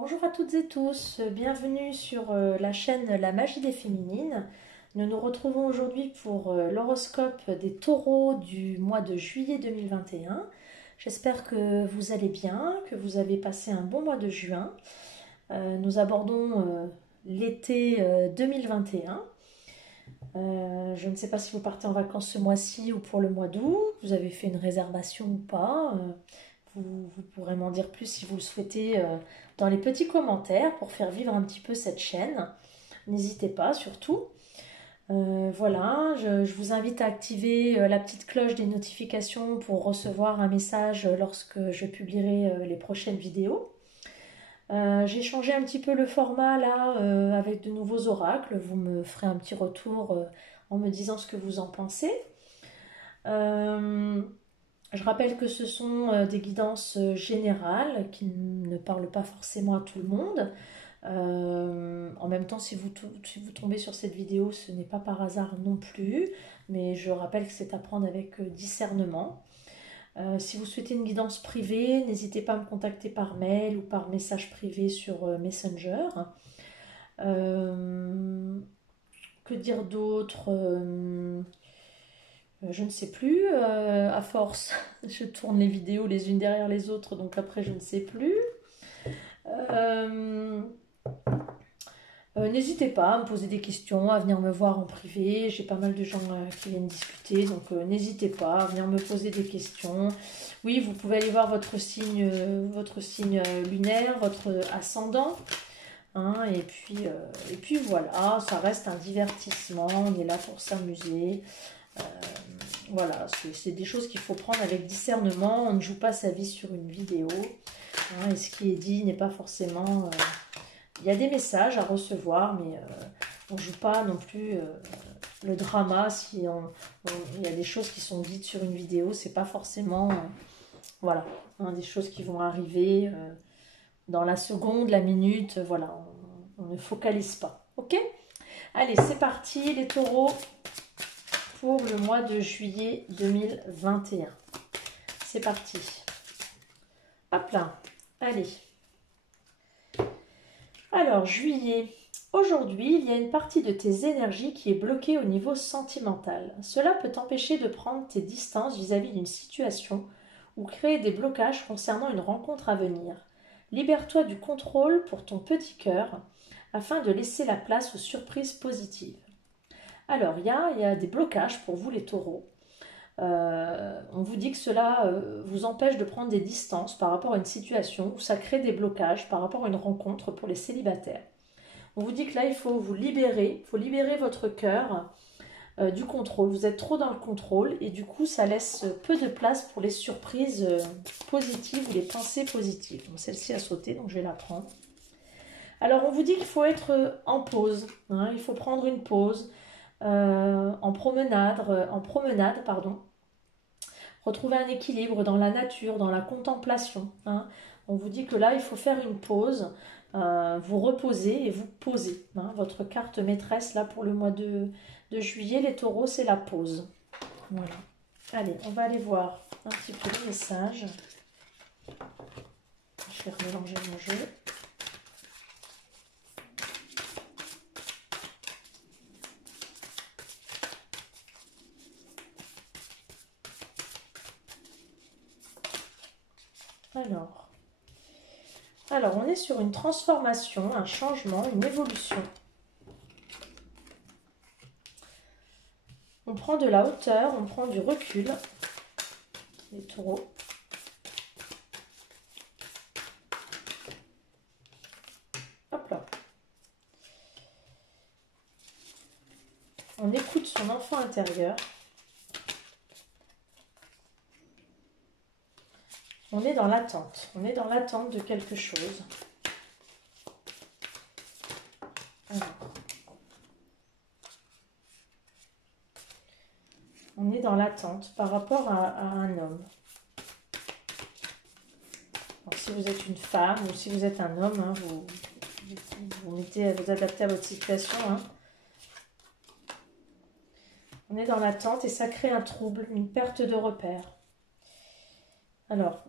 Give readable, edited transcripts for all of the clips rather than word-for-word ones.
Bonjour à toutes et tous, bienvenue sur la chaîne La Magie des Féminines. Nous nous retrouvons aujourd'hui pour l'horoscope des taureaux du mois de juillet 2021. J'espère que vous allez bien, que vous avez passé un bon mois de juin. Nous abordons l'été 2021. Je ne sais pas si vous partez en vacances ce mois-ci ou pour le mois d'août. Vous avez fait une réservation ou pas. Vous pourrez m'en dire plus si vous le souhaitez dans les petits commentaires pour faire vivre un petit peu cette chaîne. N'hésitez pas surtout. Voilà, je vous invite à activer la petite cloche des notifications pour recevoir un message lorsque je publierai les prochaines vidéos. J'ai changé un petit peu le format là avec de nouveaux oracles. Vous me ferez un petit retour en me disant ce que vous en pensez. Je rappelle que ce sont des guidances générales qui ne parlent pas forcément à tout le monde. En même temps, si vous tombez sur cette vidéo, ce n'est pas par hasard non plus, mais je rappelle que c'est à prendre avec discernement. Si vous souhaitez une guidance privée, n'hésitez pas à me contacter par mail ou par message privé sur Messenger. Que dire d'autre je ne sais plus, à force, je tourne les vidéos les unes derrière les autres, donc après je ne sais plus. Euh, N'hésitez pas à me poser des questions, à venir me voir en privé. J'ai pas mal de gens qui viennent discuter, donc n'hésitez pas à venir me poser des questions. Oui, vous pouvez aller voir votre signe lunaire, votre ascendant. Hein, et puis voilà, ça reste un divertissement, on est là pour s'amuser. Euh, voilà, c'est des choses qu'il faut prendre avec discernement. On ne joue pas sa vie sur une vidéo. Hein, et ce qui est dit n'est pas forcément... Il y a des messages à recevoir, mais on ne joue pas non plus le drama. Il y a des choses qui sont dites sur une vidéo, c'est pas forcément... voilà, hein, des choses qui vont arriver dans la seconde, la minute. Voilà, on ne focalise pas. Ok? Allez, c'est parti les taureaux pour le mois de juillet 2021. C'est parti. Hop là. Allez. Alors, juillet. Aujourd'hui, il y a une partie de tes énergies qui est bloquée au niveau sentimental. Cela peut t'empêcher de prendre tes distances vis-à-vis d'une situation ou créer des blocages concernant une rencontre à venir. Libère-toi du contrôle pour ton petit cœur afin de laisser la place aux surprises positives. Alors, il y a des blocages pour vous les taureaux. On vous dit que cela vous empêche de prendre des distances par rapport à une situation où ça crée des blocages par rapport à une rencontre pour les célibataires. On vous dit que là, il faut vous libérer, il faut libérer votre cœur du contrôle. Vous êtes trop dans le contrôle et du coup, ça laisse peu de place pour les surprises positives ou les pensées positives. Bon, celle-ci a sauté, donc je vais la prendre. Alors, on vous dit qu'il faut être en pause, hein, il faut prendre une pause en promenade, pardon. Retrouver un équilibre dans la nature, dans la contemplation. Hein. On vous dit que là, il faut faire une pause, vous reposer et vous poser. Hein. Votre carte maîtresse, là, pour le mois de juillet, les taureaux, c'est la pause. Voilà. Allez, on va aller voir un petit peu les messages. Je vais remélanger mon jeu. Alors, on est sur une transformation, un changement, une évolution. On prend de la hauteur, on prend du recul, les taureaux. Hop là. On écoute son enfant intérieur. On est dans l'attente. On est dans l'attente de quelque chose. Alors. On est dans l'attente par rapport à un homme. Alors, si vous êtes une femme ou si vous êtes un homme, hein, vous adaptez à votre situation. Hein. On est dans l'attente et ça crée un trouble, une perte de repère. Alors,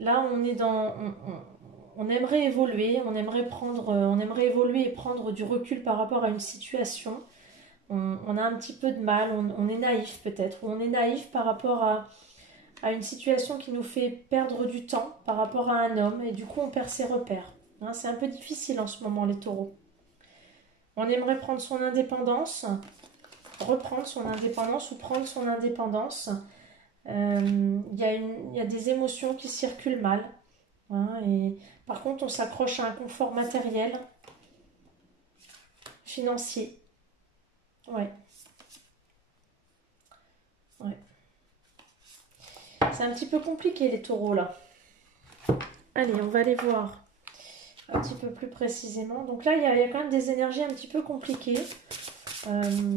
là, on est dans... on aimerait évoluer, on aimerait évoluer et prendre du recul par rapport à une situation. On a un petit peu de mal, on est naïf peut-être, ou on est naïf par rapport à une situation qui nous fait perdre du temps par rapport à un homme, et du coup on perd ses repères. Hein, c'est un peu difficile en ce moment, les taureaux. On aimerait prendre son indépendance, reprendre son indépendance ou prendre son indépendance. Il y a des émotions qui circulent mal. Hein, et par contre, on s'accroche à un confort matériel, financier. Ouais. Ouais. C'est un petit peu compliqué, les taureaux, là. Allez, on va aller voir un petit peu plus précisément. Donc là, il y a quand même des énergies un petit peu compliquées. On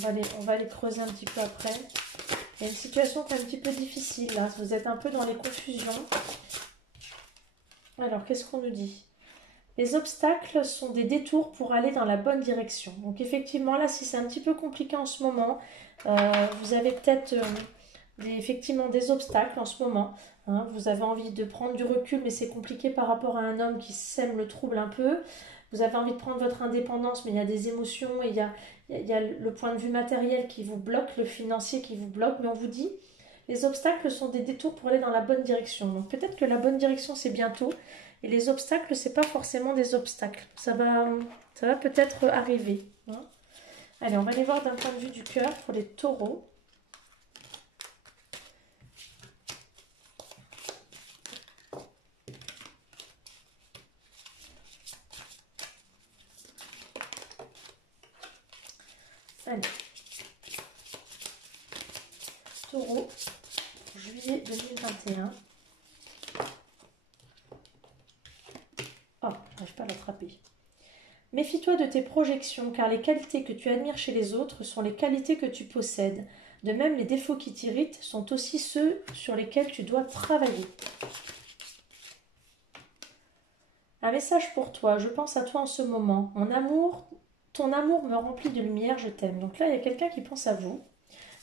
va les creuser un petit peu après. Il y a une situation qui est un petit peu difficile, là. Vous êtes un peu dans les confusions. Alors, qu'est-ce qu'on nous dit? Les obstacles sont des détours pour aller dans la bonne direction. Donc effectivement, là, si c'est un petit peu compliqué en ce moment, vous avez peut-être effectivement des obstacles en ce moment. Hein. Vous avez envie de prendre du recul, mais c'est compliqué par rapport à un homme qui sème le trouble un peu. Vous avez envie de prendre votre indépendance, mais il y a des émotions, et il y a le point de vue matériel qui vous bloque, le financier qui vous bloque, mais on vous dit, les obstacles sont des détours pour aller dans la bonne direction. Donc peut-être que la bonne direction, c'est bientôt. Et les obstacles, c'est pas forcément des obstacles. Ça va peut-être arriver. Hein. Allez, on va aller voir d'un point de vue du cœur pour les taureaux. Allez. Taureau, juillet 2021. Oh, j'arrive pas à l'attraper. Méfie-toi de tes projections, car les qualités que tu admires chez les autres sont les qualités que tu possèdes. De même, les défauts qui t'irritent sont aussi ceux sur lesquels tu dois travailler. Un message pour toi, je pense à toi en ce moment. Mon amour, ton amour me remplit de lumière, je t'aime. Donc là, il y a quelqu'un qui pense à vous.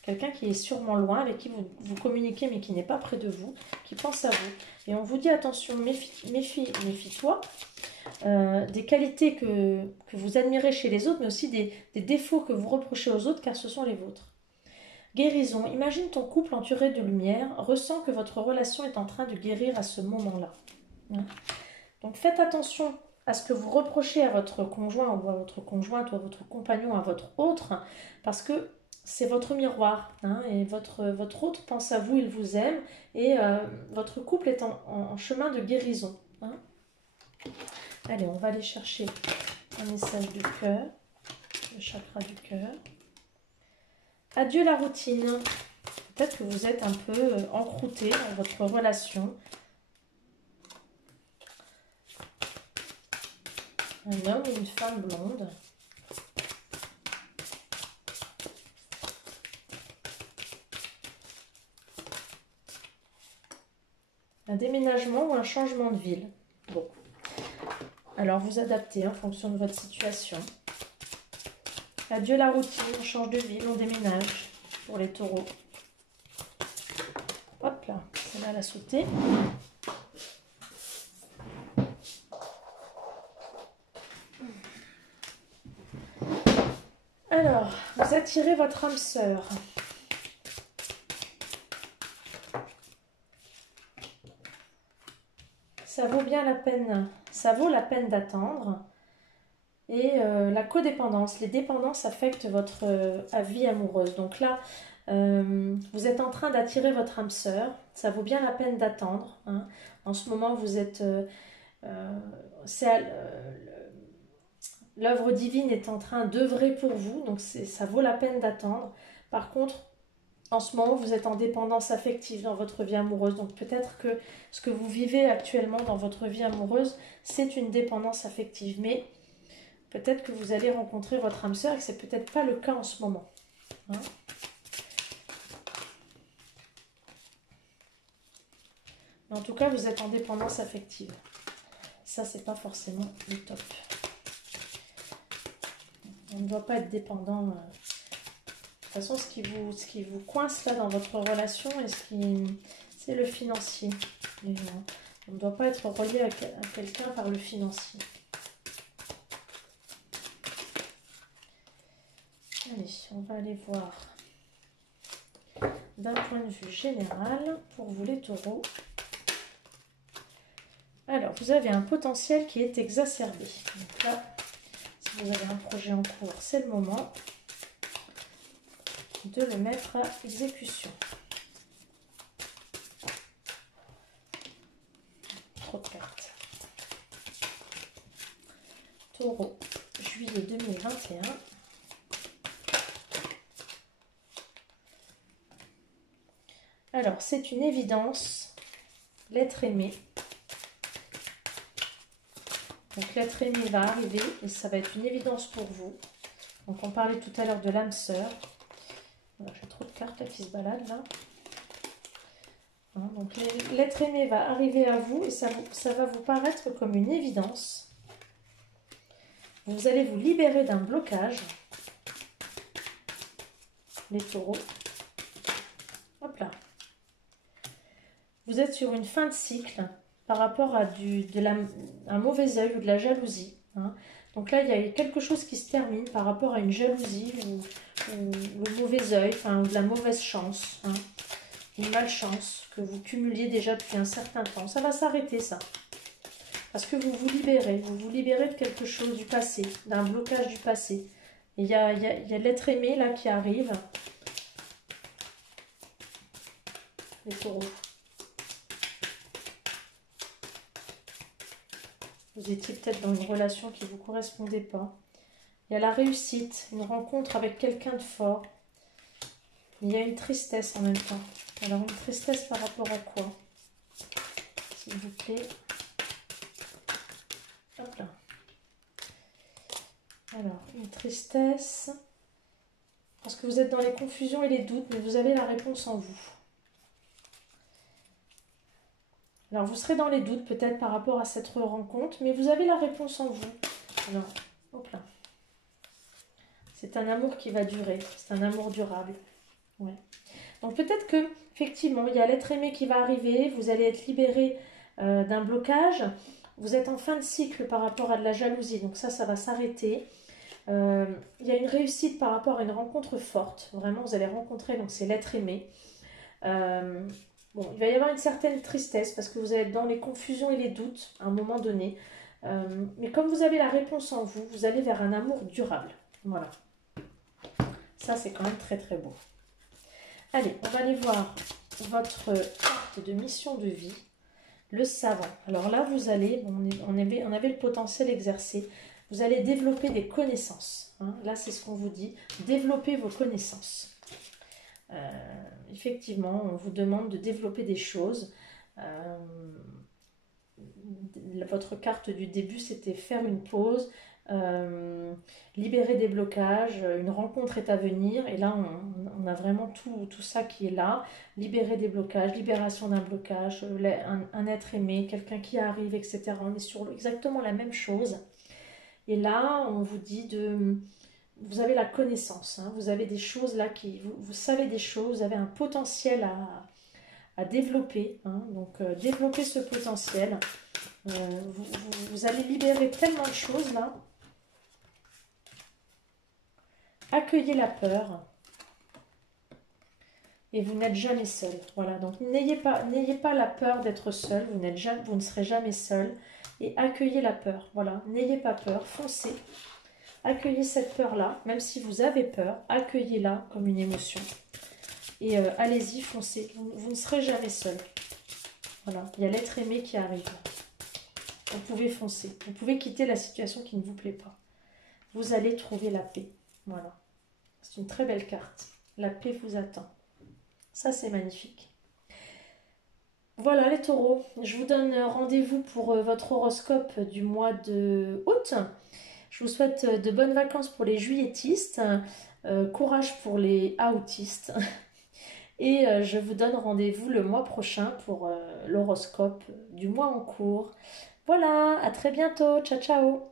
Quelqu'un qui est sûrement loin, avec qui vous communiquez, mais qui n'est pas près de vous, qui pense à vous. Et on vous dit, attention, méfie-toi des qualités que vous admirez chez les autres, mais aussi des défauts que vous reprochez aux autres, car ce sont les vôtres. Guérison. Imagine ton couple entouré de lumière. Ressens que votre relation est en train de guérir à ce moment-là. Donc faites attention à ce que vous reprochez à votre conjoint ou à votre conjointe ou à votre compagnon ou à votre autre, parce que c'est votre miroir, hein, et votre autre pense à vous, il vous aime, et votre couple est en chemin de guérison. Hein. Allez, on va aller chercher un message du cœur, le chakra du cœur. Adieu la routine. Peut-être que vous êtes un peu encrouté dans votre relation. Un homme et une femme blonde. Un déménagement ou un changement de ville. Bon. Alors, vous adaptez en fonction de votre situation. Adieu la routine, on change de ville, on déménage pour les taureaux. Hop là, celle-là, elle a sauté. Alors, vous attirez votre âme sœur. Ça vaut bien la peine, ça vaut la peine d'attendre. Et la codépendance, les dépendances affectent votre vie amoureuse. Donc là, vous êtes en train d'attirer votre âme sœur. Ça vaut bien la peine d'attendre. Hein. En ce moment, vous êtes... l'œuvre divine est en train d'œuvrer pour vous. Donc ça vaut la peine d'attendre. Par contre, en ce moment, vous êtes en dépendance affective dans votre vie amoureuse. Donc peut-être que ce que vous vivez actuellement dans votre vie amoureuse, c'est une dépendance affective. Mais peut-être que vous allez rencontrer votre âme sœur et que ce n'est peut-être pas le cas en ce moment. Hein. Mais en tout cas, vous êtes en dépendance affective. Ça, c'est pas forcément le top. On ne doit pas être dépendant. De toute façon, ce qui vous coince là dans votre relation, c'est le financier. On ne doit pas être relié à quelqu'un par le financier. Allez, on va aller voir d'un point de vue général pour vous les taureaux. Alors, vous avez un potentiel qui est exacerbé. Donc là, si vous avez un projet en cours, c'est le moment de le mettre à exécution. Trop de cartes. Taureau, juillet 2021. Alors, c'est une évidence, l'être aimé. Donc, l'être aimé va arriver et ça va être une évidence pour vous. Donc, on parlait tout à l'heure de l'âme sœur. Voilà, j'ai trop de cartes là, qui se baladent là. Hein, donc, l'être aimé va arriver à vous et ça va vous paraître comme une évidence. Vous allez vous libérer d'un blocage. Les taureaux. Hop là. Vous êtes sur une fin de cycle par rapport à un mauvais œil ou de la jalousie. Hein. Donc là, il y a quelque chose qui se termine par rapport à une jalousie ou le mauvais œil, enfin, ou de la mauvaise chance, hein. Une malchance que vous cumuliez déjà depuis un certain temps. Ça va s'arrêter, ça. Parce que vous vous libérez de quelque chose du passé, d'un blocage du passé. Et il y a l'être aimé là qui arrive. Les taureaux. Vous étiez peut-être dans une relation qui ne vous correspondait pas. Il y a la réussite, une rencontre avec quelqu'un de fort. Il y a une tristesse en même temps. Alors, une tristesse par rapport à quoi? S'il vous plaît. Hop là. Alors, une tristesse. Parce que vous êtes dans les confusions et les doutes, mais vous avez la réponse en vous. Alors, vous serez dans les doutes peut-être par rapport à cette rencontre, mais vous avez la réponse en vous. Alors, hop là. C'est un amour qui va durer. C'est un amour durable. Ouais. Donc, peut-être que, effectivement, il y a l'être aimé qui va arriver. Vous allez être libéré d'un blocage. Vous êtes en fin de cycle par rapport à de la jalousie. Donc, ça va s'arrêter. Il y a une réussite par rapport à une rencontre forte. Vraiment, vous allez rencontrer, donc c'est l'être aimé. Bon, il va y avoir une certaine tristesse parce que vous allez être dans les confusions et les doutes à un moment donné. Mais comme vous avez la réponse en vous, vous allez vers un amour durable. Voilà. Ça, c'est quand même très très beau. Allez, on va aller voir votre carte de mission de vie. Le savant. Alors là, vous allez, on avait le potentiel exercé. Vous allez développer des connaissances. Hein. Là, c'est ce qu'on vous dit. Développer vos connaissances. Effectivement, on vous demande de développer des choses. Votre carte du début, c'était faire une pause, libérer des blocages, une rencontre est à venir. Et là, on a vraiment tout ça qui est là. Libérer des blocages, libération d'un blocage, un être aimé, quelqu'un qui arrive, etc. On est sur exactement la même chose. Et là, on vous dit vous avez la connaissance, hein, vous avez des choses là vous savez des choses, vous avez un potentiel à développer, hein, donc développer ce potentiel. Vous allez libérer tellement de choses là. Accueillez la peur et vous n'êtes jamais seul. Voilà, donc n'ayez pas la peur d'être seul, vous ne serez jamais seul. Et accueillez la peur, voilà, n'ayez pas peur, foncez. Accueillez cette peur-là, même si vous avez peur, accueillez-la comme une émotion. Et allez-y, foncez, vous ne serez jamais seul. Voilà, il y a l'être aimé qui arrive. Vous pouvez foncer, vous pouvez quitter la situation qui ne vous plaît pas. Vous allez trouver la paix, voilà. C'est une très belle carte, la paix vous attend. Ça, c'est magnifique. Voilà les taureaux, je vous donne rendez-vous pour votre horoscope du mois de août. Je vous souhaite de bonnes vacances pour les juilletistes, courage pour les autistes. Et je vous donne rendez-vous le mois prochain pour l'horoscope du mois en cours. Voilà, à très bientôt, ciao ciao.